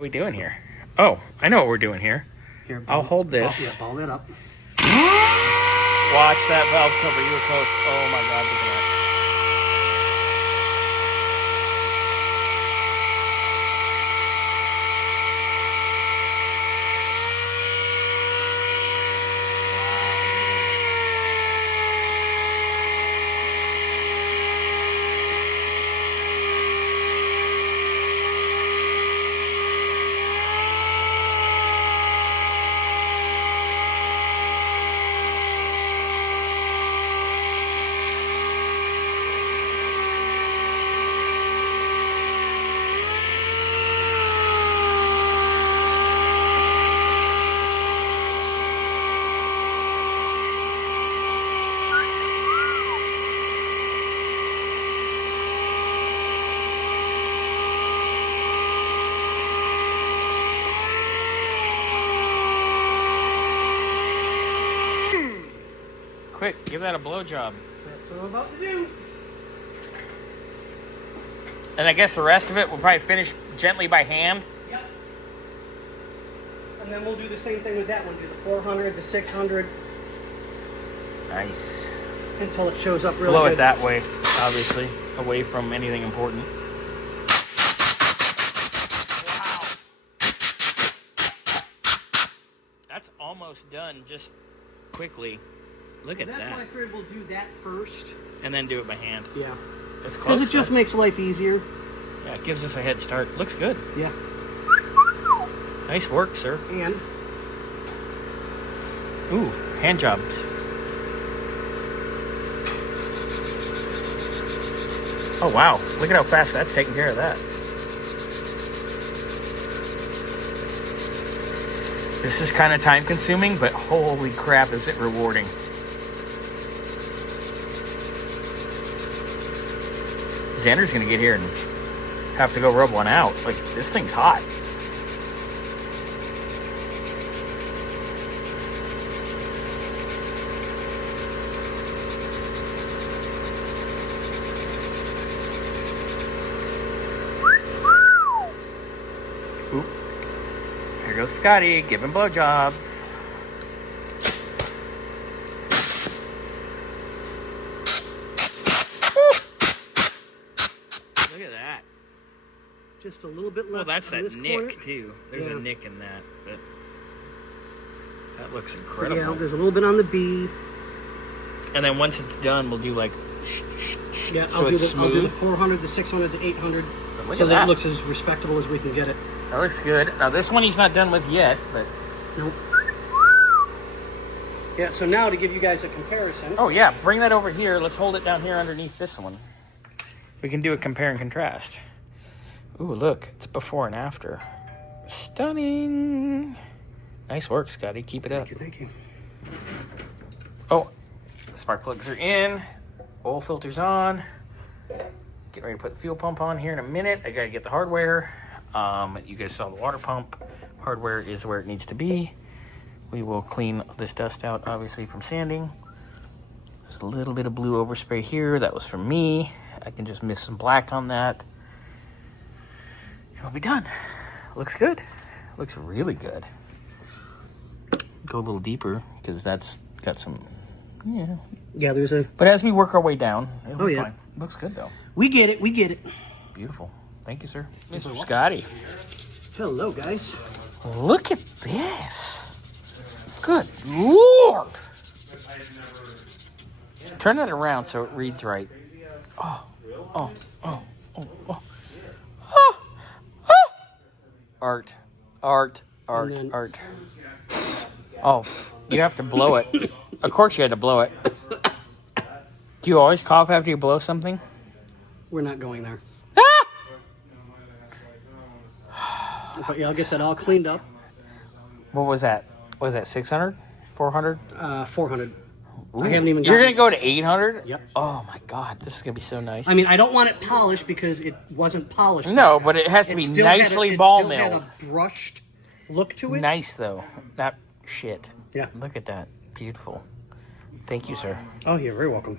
What are we doing here? Oh, I know what we're doing here. Here, I'll hold this. Yeah, ball it up. Watch that valve cover. You were close. Oh my God, look at that. Quick, give that a blowjob. That's what I'm about to do. And I guess the rest of it we'll probably finish gently by hand. Yep. And then we'll do the same thing with that one. Do the 400, the 600. Nice. Until it shows up really Blow good. it that way, obviously, away from anything important. Wow. That's almost done, just quickly. Look at That's that. why I figured we'll do that first. And then do it by hand. Yeah. It's close. Because it just makes life easier. Yeah, it gives us a head start. Looks good. Yeah. Nice work, sir. And Ooh, hand jobs. Oh, wow. Look at how fast that's taking care of that. This is kind of time consuming, but holy crap, is it rewarding. Xander's going to get here and have to go rub one out. Like, this thing's hot. Oop. Here goes Scotty, giving blowjobs. Look at that. just a little bit left. Well, that's that nick, corner. too. There's a nick in that, but that looks Yeah, incredible. there's a little bit on the B. And then once it's done, we'll do like... Yeah, so I'll it's do the smooth. 400, the 600, the 800, Look so at that it looks as respectable as we can get it. That looks good. Now, this one he's not done with yet, but... Nope. Yeah, so now to give you guys a comparison. Oh, yeah. Bring that over here. Let's hold it down here underneath this one. We can do a compare and contrast. Ooh, look. It's before and after. Stunning. Nice work, Scotty. Keep it up. Thank you. Oh, spark plugs are in. Oil filter's on. Getting ready to put the fuel pump on here in a minute. I got to get the hardware. You guys saw the water pump. Hardware is where it needs to be. We will clean this dust out, obviously, from sanding. There's a little bit of blue overspray here. That was from me. I can just miss some black on that. And we'll be done. Looks good. Looks really good. Go a little deeper, because that's got some... Yeah. Yeah, there's a... But as we work our way down, it'll be yeah. fine. Looks good, though. We get it, we get it. Beautiful. Thank you, sir. Mr. Scotty. Hello, guys. Look at this. Good Lord. Turn that around so it reads right. Oh, oh, oh, oh, oh. Oh, oh. Art, art, art, then- art. Oh, you have to blow it. Of course you had to blow it. Do you always cough after you blow something? We're not going there. Ah! But yeah, I'll get that all cleaned up. What was that? What was that, 600? 400? 400. Ooh. I haven't even You're gotten- going to go to 800? Yep. Oh, my God. This is going to be so nice. I mean, I don't want it polished because it wasn't polished. No, but it has to be nicely ball milled. It still had a brushed look to it. Nice, though. That shit. Yeah. Look at that. Beautiful. Thank you, sir. Oh, you're very welcome.